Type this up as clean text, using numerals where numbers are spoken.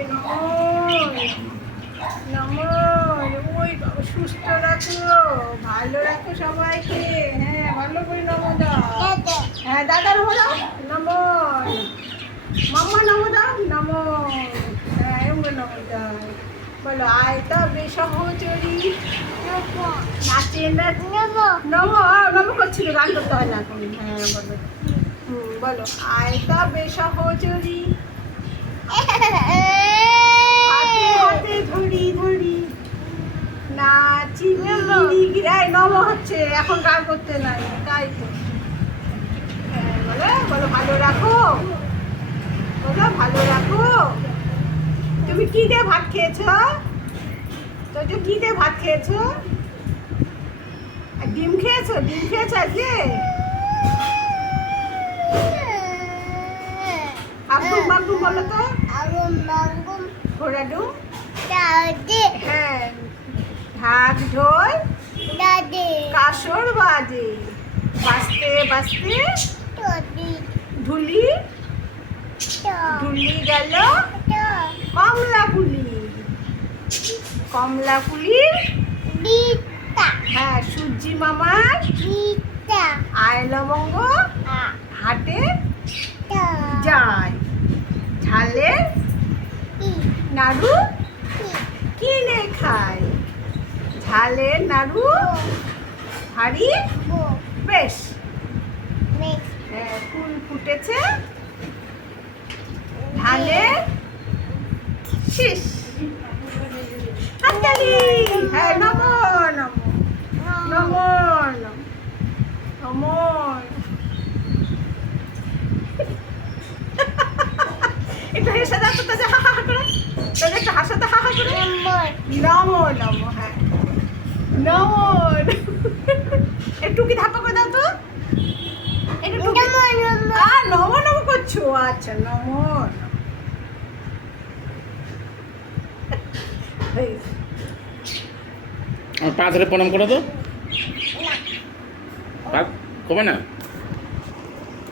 যে নমন নমন, ওই বাবা সুস্থ রাখো, ভালো রাখো সবাইকে। হ্যাঁ ভালো করে নমো দাও। হ্যাঁ দাদা নমো দাও, নমন। মাম্মা নমো দাও, নমন। হ্যাঁ এরকম করে নমো দাও। বলো আয় তবে সহচরী, নাচে নাচ নমো। নমো করছিল, গান করতে হয় না এখন। হ্যাঁ বলো, বলো আয় তবে সহচরী, হাতে হাতে ধরি ধরি, নাচি গিরাই। নম হচ্ছে এখন, গান করতে নাই, তাই তো। হ্যাঁ বলো, বলো ভালো রাখো, বলো ভালো রাখো। তুমি কি দিয়ে ভাত খেয়েছো? তো কি দিয়ে ভাত খেয়েছো? ডিম খেয়েছো? ডিম খেয়েছো আজকে? আগুম বাগুম বলো তো। ঘোড়া ডুম। হ্যাঁ ঢাক ঢোল কাসর বাজে, বাজতে বাজতে ঢুলি ঢুলি গেল কমলা ফুলি, কমলা ফুলির হ্যাঁ সূর্যি মামার আয় লবঙ্গ হাটে যায়, ঝালের নাড়ু কিনে খায়, ঝালের নাড়ু ভারী বেশ। ফুল ফুটেছে ধানের শীষ। হাততালি। হ্যাঁ নমো নমো নমো নমো। একটু হেসে দাও তো, তাদের হা হা করে, তাদের একটু হাসাতে হা হা করে। নমো নমো। হ্যাঁ নমো। একটু কি ধাপ্পা করে দাও তো, একটু নমো নমো করছো। আচ্ছা নমো। পা ধরে প্রণাম করো তো, কবে না?